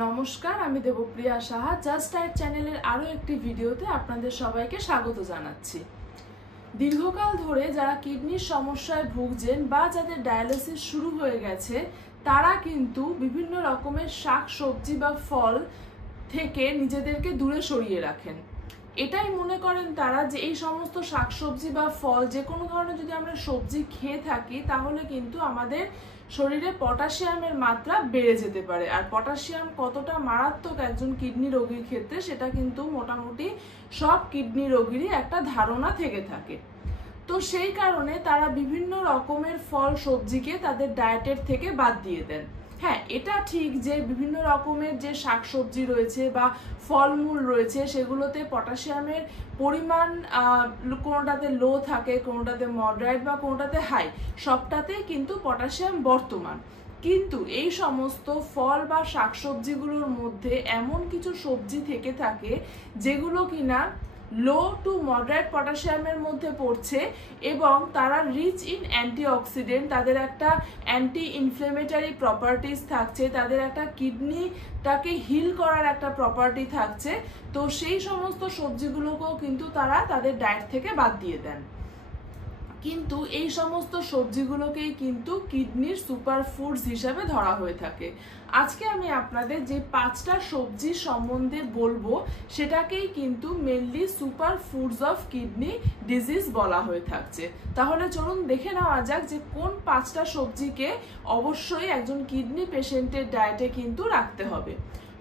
নমস্কার, আমি Debapriya Saha just diet চ্যানেলের আরও একটি ভিডিওতে আপনাদের সবাইকে স্বাগত জানাচ্ছি। দীর্ঘকাল ধরে যারা কিডনির সমস্যায় ভুগছেন বা যাদের ডায়ালিসিস শুরু হয়ে গেছে তারা কিন্তু বিভিন্ন রকমের শাক সবজি বা ফল থেকে নিজেদেরকে দূরে সরিয়ে রাখেন। এটাই মনে করেন তারা যে এই সমস্ত শাকসবজি বা ফল যে কোনো ধরনের যদি আমরা সবজি খেয়ে থাকি তাহলে কিন্তু আমাদের শরীরে পটাশিয়ামের মাত্রা বেড়ে যেতে পারে। আর পটাশিয়াম কতটা মারাত্মক একজন কিডনি রোগীর ক্ষেত্রে সেটা কিন্তু মোটামুটি সব কিডনি রোগীরই একটা ধারণা থেকে থাকে। তো সেই কারণে তারা বিভিন্ন রকমের ফল সবজিকে তাদের ডায়েটের থেকে বাদ দিয়ে দেন। হ্যাঁ, এটা ঠিক যে বিভিন্ন রকমের যে শাকসবজি রয়েছে বা ফলমূল রয়েছে সেগুলোতে পটাশিয়ামের পরিমাণ কোনোটাতে লো থাকে, কোনোটাতে মডারেট বা কোনোটাতে হাই, সবটাতেই কিন্তু পটাশিয়াম বর্তমান। কিন্তু এই সমস্ত ফল বা শাকসবজিগুলোর মধ্যে এমন কিছু সবজি থেকে থাকে যেগুলো কিনা লো টু মডারেট পটাশিয়ামের মধ্যে পড়ছে এবং তারা রিচ ইন অ্যান্টিঅক্সিডেন্ট, তাদের একটা অ্যান্টি ইনফ্লেমেটারি প্রপার্টিস থাকছে, তাদের একটা কিডনিটাকে হিল করার একটা প্রপার্টি থাকছে। তো সেই সমস্ত সবজিগুলোকেও কিন্তু তারা তাদের ডায়েট থেকে বাদ দিয়ে দেন। কিন্তু এই সমস্ত সবজিগুলোকেই কিন্তু কিডনির সুপার ফুডস হিসাবে ধরা হয়ে থাকে। আজকে আমি আপনাদের যে 5টা সবজি সম্বন্ধে বলবো সেটাকেই কিন্তু mainly super foods of kidney disease বলা হয়ে থাকছে। তাহলে চলুন দেখে নেওয়া যাক যে কোন 5টা সবজিকে অবশ্যই একজন কিডনি পেশেন্টের ডায়েটে কিন্তু রাখতে হবে।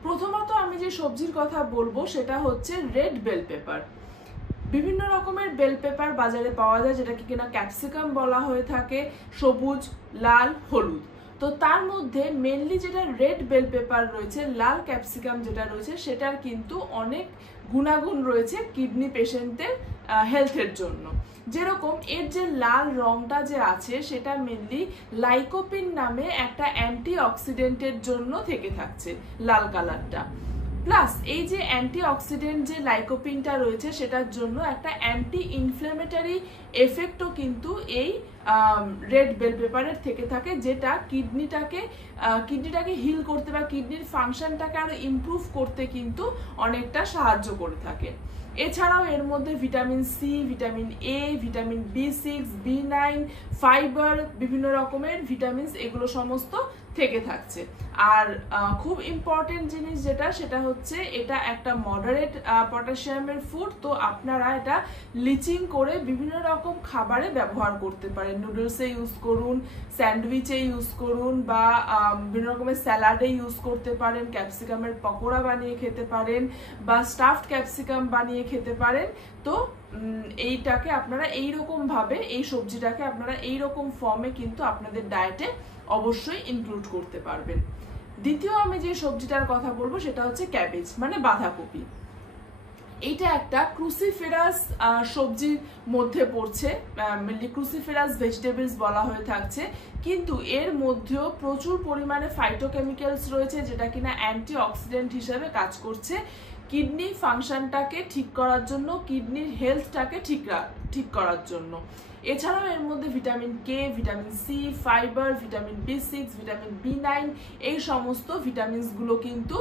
প্রথমত আমি যে সবজির কথা বলবো সেটা হচ্ছে রেড বেল পেপার। বিভিন্ন রকমের বেল পেপার বাজারে পাওয়া যায় যেটাকে কিনা ক্যাপসিকাম বলা হয়ে থাকে, সবুজ, লাল, হলুদ। তো তার মধ্যে মেনলি যেটা রেড বেল পেপার রয়েছে, লাল ক্যাপসিকাম যেটা রয়েছে, সেটার কিন্তু অনেক গুণাগুণ রয়েছে কিডনি পেশেন্টদের হেলথের জন্য। যেরকম এর যে লাল রংটা যে আছে সেটা মেনলি লাইকোপিন নামে একটা অ্যান্টি অক্সিডেন্টের জন্য থেকে থাকছে লাল কালারটা। প্লাস এই যে অ্যান্টিঅক্সিডেন্ট যে লাইকোপিনটা রয়েছে সেটার জন্য একটা অ্যান্টি ইনফ্লেমেটারি এফেক্টও কিন্তু এই রেড বেল পেপারের থেকে থাকে, যেটা কিডনিটাকে হিল করতে বা কিডনির ফাংশনটাকে আরো ইমপ্রুভ করতে কিন্তু অনেকটা সাহায্য করে থাকে। এছাড়াও এর মধ্যে vitamin C, vitamin A, vitamin B6, B9, fibre, বিভিন্ন রকমের ভিটামিনস এগুলো সমস্ত থেকে থাকছে। আর খুব ইম্পর্টেন্ট জিনিস সেটা হচ্ছে এটা একটা মডারেট পটাশিয়ামের ফুড। তো আপনারা এটা লিচিং করে বিভিন্ন রকম খাবারে ব্যবহার করতে পারেন। নুডলসে ইউজ করুন, স্যান্ডউইচে ইউজ করুন, বা বিভিন্ন রকমের স্যালাডে ইউজ করতে পারেন, ক্যাপসিকামের পকোড়া বানিয়ে খেতে পারেন, বা স্টাফড ক্যাপসিকাম বানিয়ে খেতে পারেন। তো এইটাকে আপনারা এইরকম ভাবে, এই সবজিটাকে আপনারা এইরকম ফর্মে কিন্তু আপনাদের ডায়েটে অবশ্যই ইনক্লুড করতে পারবেন। দ্বিতীয় আমি যে সবজিটার কথা বলবো সেটা হচ্ছে ক্যাবেজ মানে বাঁধাকপি। এইটা একটা ক্রুসিফেরাস সবজির মধ্যে পড়ছে, ক্রুসিফেরাস ভেজিটেবলস বলা হয়ে থাকছে। কিন্তু এর মধ্যেও প্রচুর পরিমাণে ফাইটোকেমিক্যালস রয়েছে যেটা কিনা অ্যান্টি অক্সিডেন্ট হিসেবে কাজ করছে কিডনি ফাংশনটাকে ঠিক করার জন্য, কিডনির হেলথটাকে ঠিক করার জন্য। এছাড়াও এর মধ্যে vitamin K, vitamin C, fibre, vitamin B6, vitamin B9 এই সমস্ত ভিটামিনসগুলো কিন্তু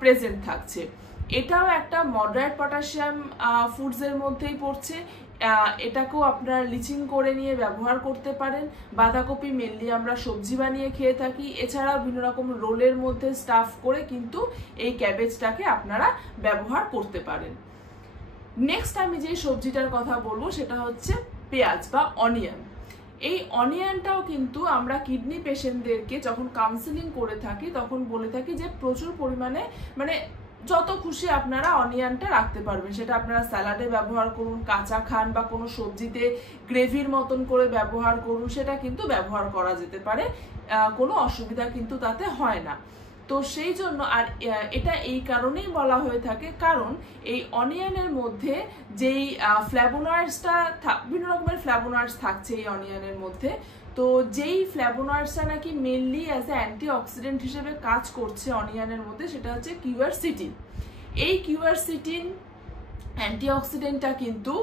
প্রেজেন্ট থাকছে। এটাও একটা মডারেট পটাশিয়াম ফুডসের মধ্যেই পড়ছে। এটাকেও আপনারা লিচিং করে নিয়ে ব্যবহার করতে পারেন। বাঁধাকপি মেনলি আমরা সবজি বানিয়ে খেয়ে থাকি, এছাড়াও বিভিন্ন রকম রোলের মধ্যে স্টাফ করে কিন্তু এই ক্যাবেজটাকে আপনারা ব্যবহার করতে পারেন। নেক্সট আমি যে সবজিটার কথা বলবো সেটা হচ্ছে পেঁয়াজ বা অনিয়ন। এই অনিয়নটাও কিন্তু আমরা কিডনি পেশেন্টদেরকে যখন কাউন্সিলিং করে থাকি তখন বলে থাকি যে প্রচুর পরিমাণে যত খুশি আপনারা অনিয়নটা রাখতে পারবেন, সেটা আপনারা স্যালাডে ব্যবহার করুন, কাঁচা খান, বা কোনো সবজিতে গ্রেভির মতন করে ব্যবহার করুন, সেটা কিন্তু ব্যবহার করা যেতে পারে, কোনো অসুবিধা কিন্তু তাতে হয় না। তো সেই জন্য আর এটা এই কারণেই বলা হয়ে থাকে কারণ এই অনিয়নের মধ্যে যেই ফ্ল্যাভোনয়েডসটা, বিভিন্ন রকমের ফ্ল্যাভোনয়েডস থাকছে এই অনিয়নের মধ্যে। তো যেই ফ্ল্যাভোনয়েডসটা নাকি মেনলি অ্যাজ এ অ্যান্টিঅক্সিডেন্ট হিসেবে কাজ করছে অনিয়নের মধ্যে সেটা হচ্ছে কিউয়ারসিটিন। এই কিউয়ারসিটিন অ্যান্টিঅক্সিডেন্টটা কিন্তু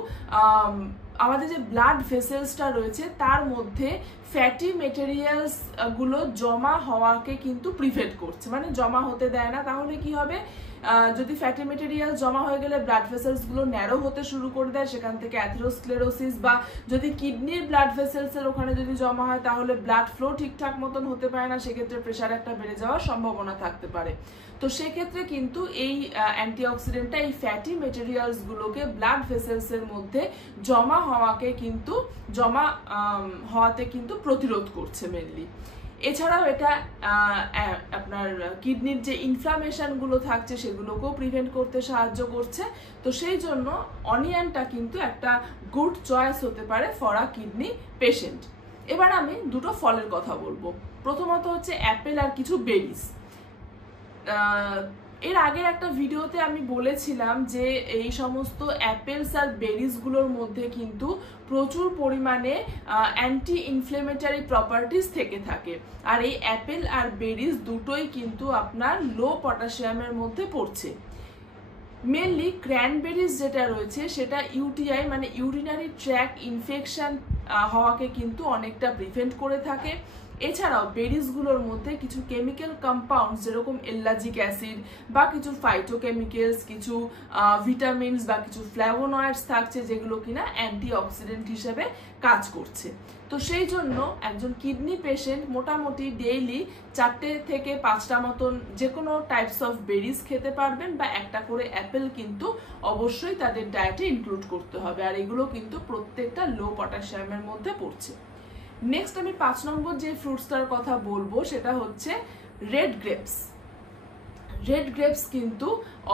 আমাদের যে ব্লাড ভেসেলসটা রয়েছে তার মধ্যে ফ্যাটি মেটেরিয়ালস গুলো জমা হওয়াকে কিন্তু প্রিভেন্ট করছে, মানে জমা হতে দেয় না। তাহলে কি হবে, যদি ফ্যাটি মেটেরিয়াল জমা হয়ে গেলে ব্লাড ভেসেলস গুলো ন্যারো হতে শুরু করে দেয়, সেখান থেকে অ্যাথেরোস্ক্লেরোসিস, বা যদি কিডনির ব্লাড ভেসেলস এর ওখানে যদি জমা হয় তাহলে ব্লাড ফ্লো ঠিকঠাক মতন হতে পারে না, সেক্ষেত্রে প্রেশার একটা বেড়ে যাওয়ার সম্ভাবনা থাকতে পারে। তো সেক্ষেত্রে কিন্তু এই অ্যান্টিঅক্সিডেন্টটা এই ফ্যাটি মেটেরিয়ালস গুলোকে ব্লাড ভেসেলস এর মধ্যে জমা হওয়াতে কিন্তু প্রতিরোধ করছে মেনলি। এছাড়াও এটা আপনার কিডনির যে ইনফ্লামেশন গুলো থাকছে সেগুলোকেও প্রিভেন্ট করতে সাহায্য করছে। তো সেই জন্য অনিয়নটা কিন্তু একটা গুড চয়েস হতে পারে ফর আ কিডনি পেশেন্ট। এবার আমি দুটো ফলের কথা বলবো। প্রথমত হচ্ছে অ্যাপেল আর কিছু বেরিজ। এর আগের একটা ভিডিওতে আমি বলেছিলাম যে এই সমস্ত অ্যাপেলস আর বেরিজগুলোর মধ্যে কিন্তু প্রচুর পরিমাণে অ্যান্টি ইনফ্লেমেটারি প্রপার্টিস থেকে থাকে। আর এই অ্যাপেল আর বেরিজ দুটোই কিন্তু আপনার লো পটাশিয়ামের মধ্যে পড়ছে। মেনলি ক্র্যানবেরিজ যেটা রয়েছে সেটা ইউটিআই মানে ইউরিনারি ট্র্যাক ইনফেকশন হওয়াকে কিন্তু অনেকটা প্রিভেন্ট করে থাকে। এছাড়াও বেরিজগুলোর মধ্যে কিছু কেমিক্যাল কম্পাউন্ডস যেরকম এল্লাজিক অ্যাসিড বা কিছু ফাইটোকেমিক্যালস, কিছু ভিটামিনস বা কিছু ফ্ল্যাভোনয়েডস থাকছে যেগুলো কিনা অ্যান্টিঅক্সিডেন্ট হিসেবে কাজ করছে। তো সেই জন্য একজন কিডনি পেশেন্ট মোটামুটি ডেইলি 4 থেকে 5টা মতন যে কোনো টাইপস অফ বেরিজ খেতে পারবেন, বা একটা করে অ্যাপেল কিন্তু অবশ্যই তাদের ডায়েটে ইনক্লুড করতে হবে। আর এগুলো কিন্তু প্রত্যেকটা লো পটাশিয়ামের মধ্যে পড়ছে। নেক্সট আমি 5 নম্বর যে ফ্রুটসটার কথা বলবো সেটা হচ্ছে রেড গ্রেপস। রেড গ্রেপস কিন্তু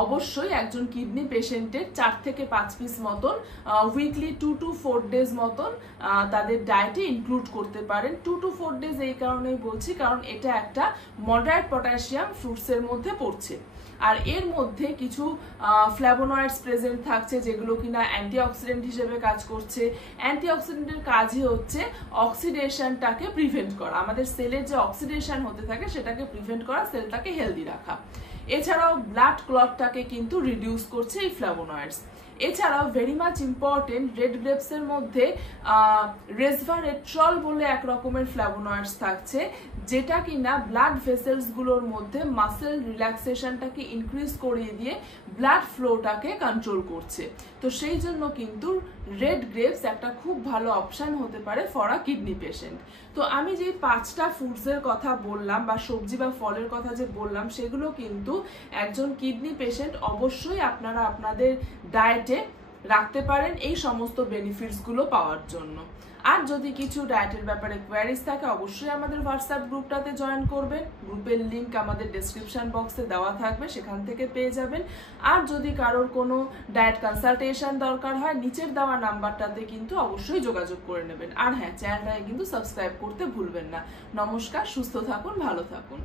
অবশ্যই একজন কিডনি পেশেন্টের 4 থেকে 5 পিস মতন উইকলি 2 to 4 ডেজ মতন তাদের ডায়েটে ইনক্লুড করতে পারেন। 2 to 4 ডেজ এই কারণেই বলছি কারণ এটা একটা মডারেট পটাশিয়াম ফ্রুটসের মধ্যে পড়ছে। আর এর মধ্যে কিছু ফ্ল্যাভোনয়েডস প্রেজেন্ট থাকছে যেগুলো কিনা অ্যান্টিঅক্সিডেন্ট হিসেবে কাজ করছে। অ্যান্টিঅক্সিডেন্টের কাজই হচ্ছে অক্সিডেশনটাকে প্রিভেন্ট করা, আমাদের সেলের যে অক্সিডেশন হতে থাকে সেটাকে প্রিভেন্ট করা, সেলটাকে হেলদি রাখা। এছাড়াও ব্লাড ক্লটটাকে কিন্তু রিডিউস করছে এই ফ্ল্যাভোনয়েডস। এছাড়াও very much important, red grapes এর মধ্যে রেসভারেট্রল বলে এক রকমের ফ্ল্যাভোনয়েডস থাকছে যেটা কিনা ব্লাড ভেসেলস গুলোর মধ্যে মাসেল রিল্যাক্সেশনটাকে ইনক্রিজ করিয়ে দিয়ে ব্লাড ফ্লোটাকে কন্ট্রোল করছে। তো সেই জন্য কিন্তু রেড গ্রেপস একটা খুব ভালো অপশন হতে পারে ফর আ কিডনি পেশেন্ট। তো আমি যে 5টা ফুডসের কথা বললাম বা সবজি বা ফলের কথা যে বললাম সেগুলো কিন্তু একজন কিডনি পেশেন্ট অবশ্যই আপনারা আপনাদের ডায়েটে রাখতে পারেন এই সমস্ত বেনিফিটসগুলো পাওয়ার জন্য। আর যদি কিছু ডায়েটের ব্যাপারে কোয়ারিজ থাকে অবশ্যই আমাদের হোয়াটসঅ্যাপ গ্রুপটাতে জয়েন করবেন। গ্রুপের লিঙ্ক আমাদের ডেসক্রিপশন বক্সে দেওয়া থাকবে, সেখান থেকে পেয়ে যাবেন। আর যদি কারোর কোনো ডায়েট কনসালটেশন দরকার হয় নিচের দেওয়া নাম্বারটাতে কিন্তু অবশ্যই যোগাযোগ করে নেবেন। আর হ্যাঁ, চ্যানেলটাকে কিন্তু সাবস্ক্রাইব করতে ভুলবেন না। নমস্কার, সুস্থ থাকুন, ভালো থাকুন।